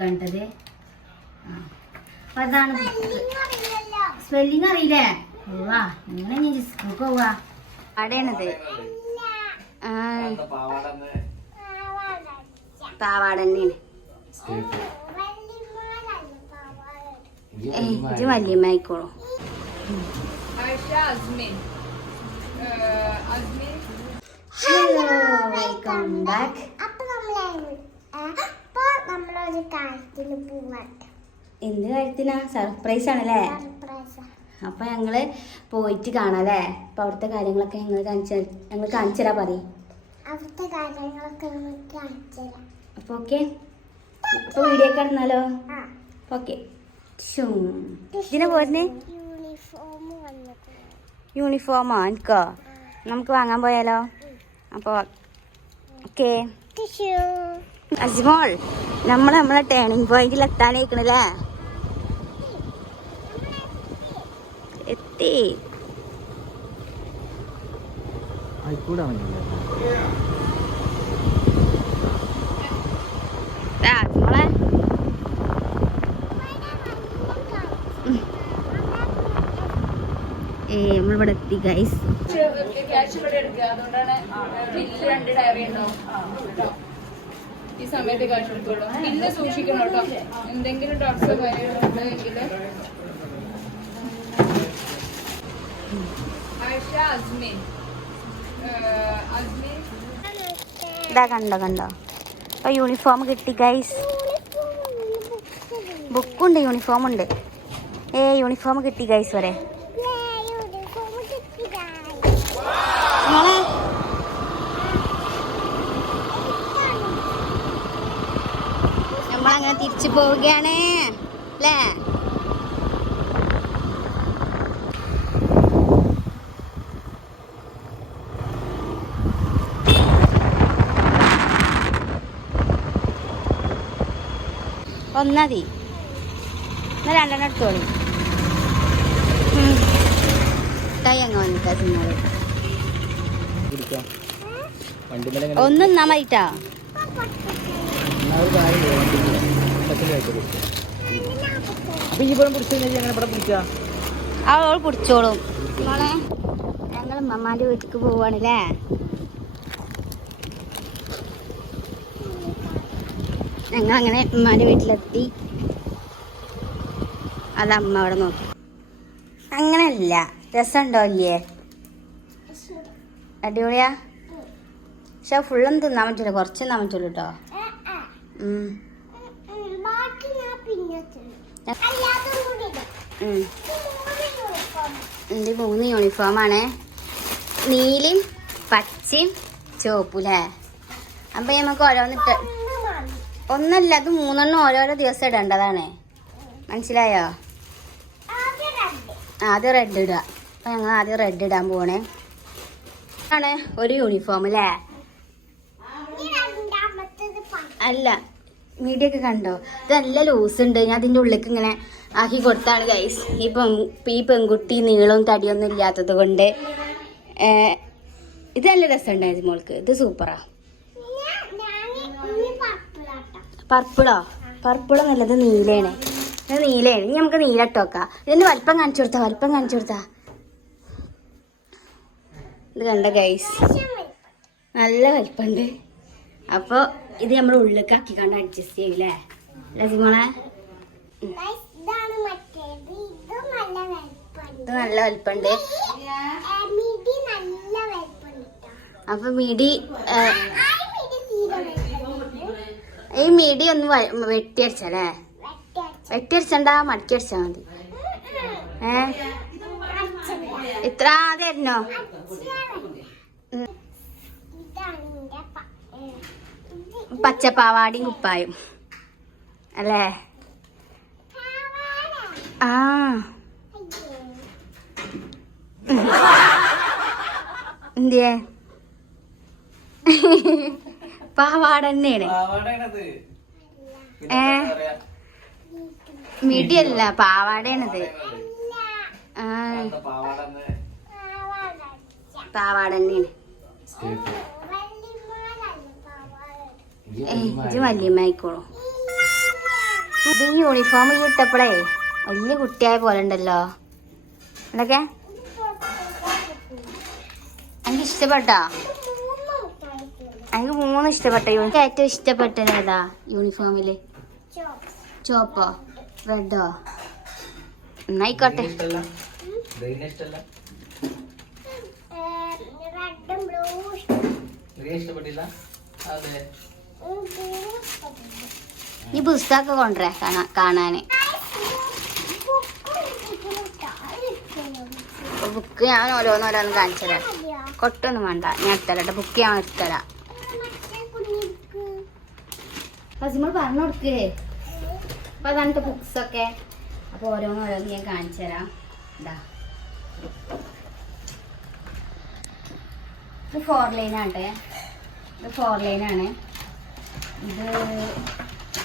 ബുക്കാണിട്ടത് അപ്പൊ അതാണ് സ്പെല്ലിംഗ് അറിയില്ലേ? പോവാ എങ്ങനെ ഞാൻ സ്കൂൾക്ക് പോവാ. അവിടെയാണത് ആ. പാവാട തന്നെയാണ് ഇത് വല്യമ്മ ആയിക്കോളൂ ആയിഷ അസ്മിൻ. ഏഹ്, അസ്മിൻ. ഹലോ വെൽക്കം ബാക്ക് അപ്പൊ നമ്മളെ അപ്പൊ നമ്മളൊരു കാര്യത്തിന് പോവാൻ. എന്ത് കാര്യത്തിനാ? സർപ്രൈസ് ആണല്ലേ? അപ്പൊ ഞങ്ങൾ പോയിട്ട് കാണാല്ലേ? അപ്പൊ അവിടുത്തെ കാര്യങ്ങളൊക്കെ ഞങ്ങൾ കാണിച്ചു ഞങ്ങൾ കാണിച്ചു തരാ പറയും. അവിടുത്തെ കാര്യങ്ങളൊക്കെ നമുക്ക് കാണിച്ചു തരാം. അപ്പൊ ഓക്കെ. അപ്പൊ വീഡിയോ കാണുന്നാലോ? ഓക്കെ. ഇതിനെ പോരുന്നേ? യൂണിഫോമാ എനിക്കോ? നമുക്ക് വാങ്ങാൻ പോയാലോ? അപ്പോൾ ഓക്കെ. അജ്മോൾ നമ്മൾ നമ്മളെ ടേണിംഗ് പോയിന്റിൽ എത്താനേക്കണല്ലേ എത്തി. അജ്മോളെ. നമ്മളിവിടെ എത്തി ഗൈസ് ക്യാഷ് ഇവിടെ എടുക്കുക. അതുകൊണ്ടാണ് രണ്ട് ഡയറി ഉണ്ടാവും കേട്ടോ. ഈ സമയത്ത് കാട്ടിടത്തോളൂ ഇന്ന് സൂക്ഷിക്കണം കേട്ടോ. എന്തെങ്കിലും ഡോക്ടർ കാര്യങ്ങളുണ്ടെങ്കിൽ കണ്ടോ കണ്ടോ? അപ്പൊ യൂണിഫോം കിട്ടി ഗൈസ് ബുക്കുണ്ട് യൂണിഫോം ഉണ്ട്. ഏ യൂണിഫോം കിട്ടി ഗൈസ് വരെ യൂണിഫോം കിട്ടിയതാ മോളെ നമ്മളങ്ങനെ തിരിച്ചു പോവുകയാണ്. അല്ലേ? ഒന്നതി. എന്നാ രണ്ടെണ്ണം എടുത്തോളി. തയ്യങ്ങ വന്നിട്ടാ തിന്നോളൂ ഒന്നും അപ്പൊ ഈ പഴം പിടിച്ചു കഴിഞ്ഞാൽ ഇവിടെ പിടിക്കാം അവൾ പിടിച്ചോളും. മോളെ ഞങ്ങൾ ഉമ്മമാന്റെ വീട്ടിക്ക് പോവാണല്ലേ? ഞങ്ങൾ അങ്ങനെ ഉമ്മാന്റെ വീട്ടിലെത്തി. അത് അമ്മ അവിടെ നോക്കി. അങ്ങനല്ല. രസമുണ്ടോ ഇല്ലേ അടിപൊളിയാ? പക്ഷെ ഫുള്ളൊന്നും തിന്നാൻ പറ്റില്ല കുറച്ച് തിന്നാൻ പറ്റുള്ളൂ കേട്ടോ ഉം. മൂന്ന് യൂണിഫോമാണ് നീലയും പച്ചയും ചുവപ്പുല്ലേ അപ്പം നമുക്ക് ഓരോന്നിട്ട് ഒന്ന് ഒന്നല്ല അത് മൂന്നെണ്ണം ഓരോരോ ദിവസം ഇടേണ്ടതാണ്. മനസ്സിലായോ? ആദ്യം റെഡ് ഇടുക. അപ്പം ഞങ്ങൾ ആദ്യം റെഡ് ഇടാൻ പോണേ ആണ് ഒരു യൂണിഫോം അല്ലേ. അല്ല മീഡിയ ഒക്കെ കണ്ടോ? ഇത് നല്ല ലൂസ് ഉണ്ട് ഞാൻ അതിന്റെ ഉള്ളിലേക്ക് ഇങ്ങനെ ആക്കി കൊടുത്താണ് ഗൈസ് ഈ പെൺ ഈ പെൺകുട്ടി നീളവും തടിയൊന്നും ഇല്ലാത്തത് കൊണ്ട്. ഇത് നല്ല രസമുണ്ടായിരുന്നു മോൾക്ക്. ഇത് സൂപ്പറാ. പർപ്പിളോ? പർപ്പിളോ നല്ലത് നീലയാണ്. ഇത് നീലയാണ്. ഇനി നമുക്ക് നീല വെക്കാം ഇതിന്റെ വലിപ്പം കാണിച്ചു കൊടുത്താ? വലിപ്പം കാണിച്ചു കൊടുത്താ? ഇത് കണ്ട ഗൈസ് നല്ല വലിപ്പമുണ്ട്. അപ്പോൾ ഇത് നമ്മൾ ഉള്ളിലേക്ക് ആക്കി കണ്ട് അഡ്ജസ്റ്റ് ചെയ്യൂലേ ലസിമോളെ ഇതും നല്ല വലിപ്പുണ്ട്. അപ്പൊ മിടി. ഈ മിടി ഒന്ന് വെട്ടിയടിച്ചല്ലേ വെട്ടയടിച്ച. വെട്ടിയടിച്ചണ്ട മടക്കി അടിച്ചാ മതി. ഏ. ഇത്ര ആദ്യമായിരുന്നോ അടിച്ചാ മതി. ഇതാണ് എന്റെ പ- ഏ, ഇത് പച്ചപ്പാവാടിയും കുപ്പായും. അല്ലേ? ആ. എന്തിയേ? പാവാട തന്നെയാണ് ഏ? മിടിയല്ല പാവാടയാണിത്. ആ. പാവാട തന്നെയാണ് ഇത് ഇത് യൂണിഫോം ഈ ഇട്ടപ്പോഴേ വലിയ കുട്ടിയായ പോലെ ഉണ്ടല്ലോ. എന്തൊക്കെ? എനിക്ക് ഇഷ്ടപ്പെട്ടോ? എനിക്ക് മൂന്ന് ഇഷ്ടപ്പെട്ട എനിക്ക് ഏറ്റവും ഇഷ്ടപ്പെട്ടത് ഏതാ? യൂണിഫോമിൽ ചോപ്പോ റെഡോ? എന്നായിക്കോട്ടെ. ഇഷ്ടപ്പെട്ടില്ല? അതെ. ഈ പുസ്തകമൊക്കെ കൊണ്ടുവരാ. കാണാ കാണാന്. ബുക്ക് ഞാൻ ഓരോന്നോരോന്ന് കാണിച്ചു തരാം. കൊട്ടൊന്നും വേണ്ട. ഞാൻ എടുത്തരാം ബുക്ക് ഞാൻ എടുത്തരാം പറഞ്ഞു കൊടുക്കേ. അപ്പൊ അതാണ് ബുക്സ് ഒക്കെ. അപ്പൊ ഓരോന്നോരോന്ന് ഞാൻ കാണിച്ചു തരാം. ഇത്. ഫോർ ലൈൻ ആട്ടെ. ഇത് ഫോർ ലൈൻ ആണ്. ഇത്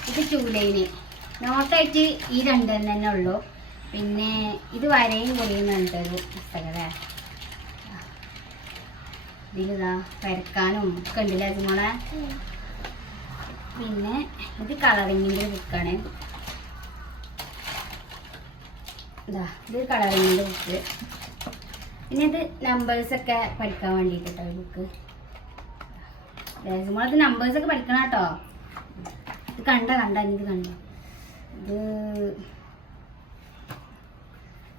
ഇത് ചൂലയിന്. നോട്ടായിട്ട് ഈ രണ്ടെണ്ണം തന്നെ ഉള്ളൂ. പിന്നെ ഇത് വരയും പൊളിയുന്നുണ്ട് പറഞ്ഞിട്ടൊരു പുസ്തകം അല്ലേ ഇതിലിതാ വരക്കാനും ഒക്കെ ഉണ്ടല്ലേ അതുമോളെ? പിന്നെ ഇത് കളറിങ്ങിന്റെ ബുക്കാണ്. ഇതാ ഇത് കളറിങ്ങിന്റെ ബുക്ക്. പിന്നെ ഇത് നമ്പേഴ്സൊക്കെ പഠിക്കാൻ വേണ്ടിയിട്ട് കേട്ടോ ഈ ബുക്ക്. ഇത് നമ്പേഴ്സ് ഒക്കെ പഠിക്കണം കേട്ടോ. ഇത് കണ്ട കണ്ട ഇത് കണ്ട. ഇത്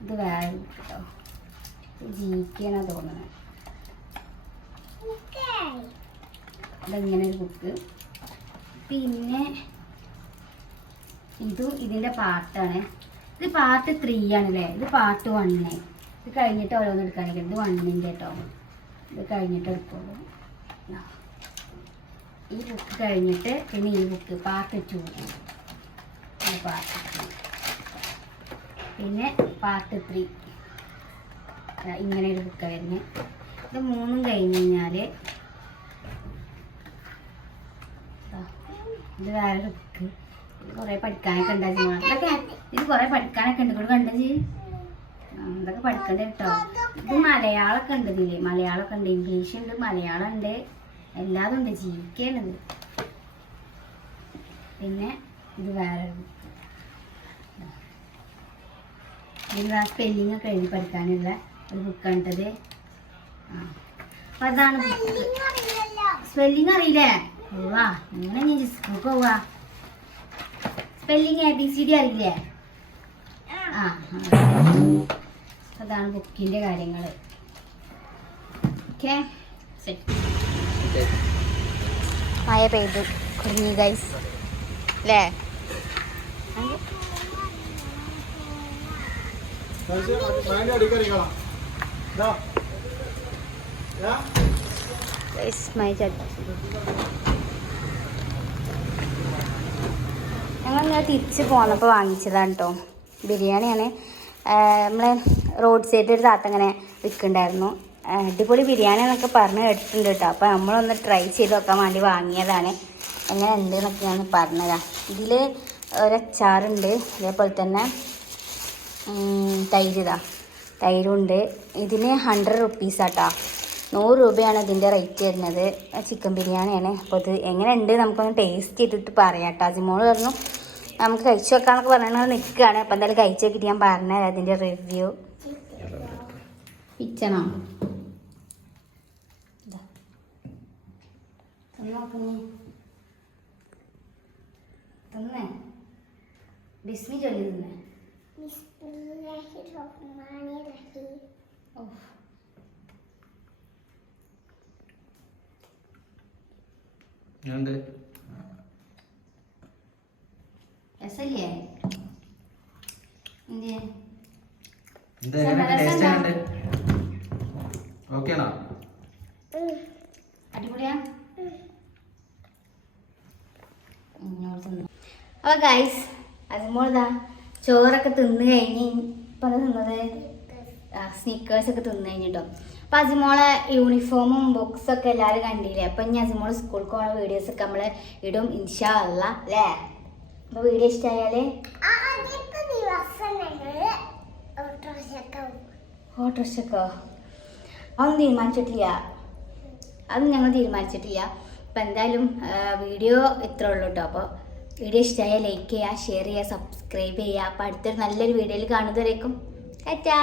ഇത് വേറെ കേട്ടോ. ജി തോന്നുന്നത് ഇതെങ്ങനെ ഒരു ബുക്ക് പിന്നെ ഇതും ഇതിന്റെ പാർട്ടാണ് ഇത് പാർട്ട് ത്രീ ആണല്ലേ? ഇത് പാർട്ട് വണ്ണ് ഇത് കഴിഞ്ഞിട്ട് ഓരോന്ന് എടുക്കാനൊക്കെ ഇത് വണ്ണിന്റെ കേട്ടോ. ഇത് കഴിഞ്ഞിട്ട് എടുക്കുള്ളൂ. ഈ ബുക്ക് കഴിഞ്ഞിട്ട് പിന്നെ ഈ book part two part two പിന്നെ പാർട്ട് ത്രീ ഇങ്ങനെ ഒരു ബുക്ക് വരുന്നത് ഇത് മൂന്നും കഴിഞ്ഞ് കഴിഞ്ഞാൽ ഇത് വേറൊരു ബുക്ക് ഇത് കുറേ പഠിക്കാനൊക്കെ ഉണ്ടായിരുന്നു അതൊക്കെ ഇത് കുറേ പഠിക്കാനൊക്കെ ഉണ്ട് ഇവിടെ കണ്ടത് ഇതൊക്കെ പഠിക്കണ്ട കേട്ടോ ഇത് മലയാളമൊക്കെ ഉണ്ട് ഇതില്ലേ മലയാളമൊക്കെ ഉണ്ട് ഇംഗ്ലീഷ് ഉണ്ട് മലയാളം ഉണ്ട് എല്ലാതും ഉണ്ട് ജീവിക്കേണ്ടത്. പിന്നെ ഇത് വേറെ ഇതിൽ സ്പെല്ലിംഗ് ഒക്കെ എഴുതി പഠിക്കാനുള്ള ഒരു ബുക്കാണിട്ടത് ആ. അപ്പൊ അതാണ് സ്പെല്ലിംഗ് അറിയില്ലേ? പോവാ നിങ്ങളെ ഞാൻ പോവാ spelling A B C D അറിയില്ലേ? ആ ആ. അതാണ് ബുക്കിന്റെ കാര്യങ്ങൾ ഓക്കെ മഴ പെയ്തു. കുടുങ്ങി ഗൈസ് അല്ലേ ഞങ്ങൾ ഇങ്ങനെ തിരിച്ച് പോന്നപ്പോൾ വാങ്ങിച്ചതാണ് കേട്ടോ ബിരിയാണിയാണ്. നമ്മളെ റോഡ് സൈഡിൽ ഒരു താത്ത ഇങ്ങനെ വിൽക്കുന്നുണ്ടായിരുന്നു. അടിപൊളി ബിരിയാണി എന്നൊക്കെ പറഞ്ഞ് കേട്ടിട്ടുണ്ട് കേട്ടോ. അപ്പോൾ നമ്മളൊന്ന് ട്രൈ ചെയ്ത് നോക്കാൻ വേണ്ടി വാങ്ങിയതാണ്. എങ്ങനെ ഉണ്ട് എന്നൊക്കെ ഞാൻ പറഞ്ഞതാ ഇതിൽ ഒരച്ചാറുണ്ട്. അതേപോലെ തന്നെ തൈര് ഇതാ. തൈരുണ്ട്. ഇതിന് ഹൺഡ്രഡ് റുപ്പീസ് ആട്ടോ നൂറ് രൂപയാണ് ഇതിന്റെ റേറ്റ് വരുന്നത്. ചിക്കൻ ബിരിയാണിയാണ്. അപ്പോൾ ഇത് എങ്ങനെ ഉണ്ട് നമുക്കൊന്ന് ടേസ്റ്റ് ചെയ്തിട്ട് പറയാം കേട്ടോ അജിമോൾ പറഞ്ഞു നമുക്ക് കഴിച്ചു വെക്കാന്നൊക്കെ പറഞ്ഞാൽ നിൽക്കുകയാണ് അപ്പോൾ എന്തായാലും കഴിച്ചു നോക്കിയിട്ട് ഞാൻ പറഞ്ഞുതരാം അതിന്റെ റിവ്യൂ പിച്ചണോ ഒന്ന് നോക്കുന്നേ തന്നേ? ബിസ്മി ചൊല്ലി തിന്നേ? ഓ ഉണ്ട് രസല്ലേ എന്ത്? ഇത് എങ്ങനെ ടേസ്റ്റ് ഉണ്ട്? ഓക്കെ ആണോ അടിപൊളിയാ അപ്പോൾ ഗൈസ് അതുമോളതാ ചോറൊക്കെ തിന്ന് കഴിഞ്ഞ് ഇപ്പം അത് തിന്നത് സ്നീക്കേഴ്സ് ഒക്കെ തിന്ന് കഴിഞ്ഞിട്ടോ. അപ്പൊ അജിമോളെ യൂണിഫോമും ബുക്സ് ഒക്കെ എല്ലാവരും കണ്ടില്ലേ? അപ്പൊ ഇനി അജിമോൾ സ്കൂളിൽ പോകുന്ന വീഡിയോസ് ഒക്കെ നമ്മൾ ഇടും ഇൻഷാ അല്ല? അല്ലേ അപ്പോൾ വീഡിയോ ഇഷ്ടമായാലേ ഓട്ടോറിക്ഷക്ക് ഓട്ടോറിക്ഷക്കോ? അതൊന്നും തീരുമാനിച്ചിട്ടില്ല. അതൊന്നും ഞങ്ങൾ തീരുമാനിച്ചിട്ടില്ല. അപ്പം എന്തായാലും വീഡിയോ ഇത്ര ഉള്ളൂ കേട്ടോ അപ്പോൾ വീഡിയോ ഇഷ്ടമായ ലൈക്ക് ചെയ്യുക ഷെയർ ചെയ്യുക സബ്സ്ക്രൈബ് ചെയ്യുക. അപ്പോൾ അടുത്തൊരു നല്ലൊരു വീഡിയോയിൽ കാണുന്നവരേക്കും ടാറ്റാ.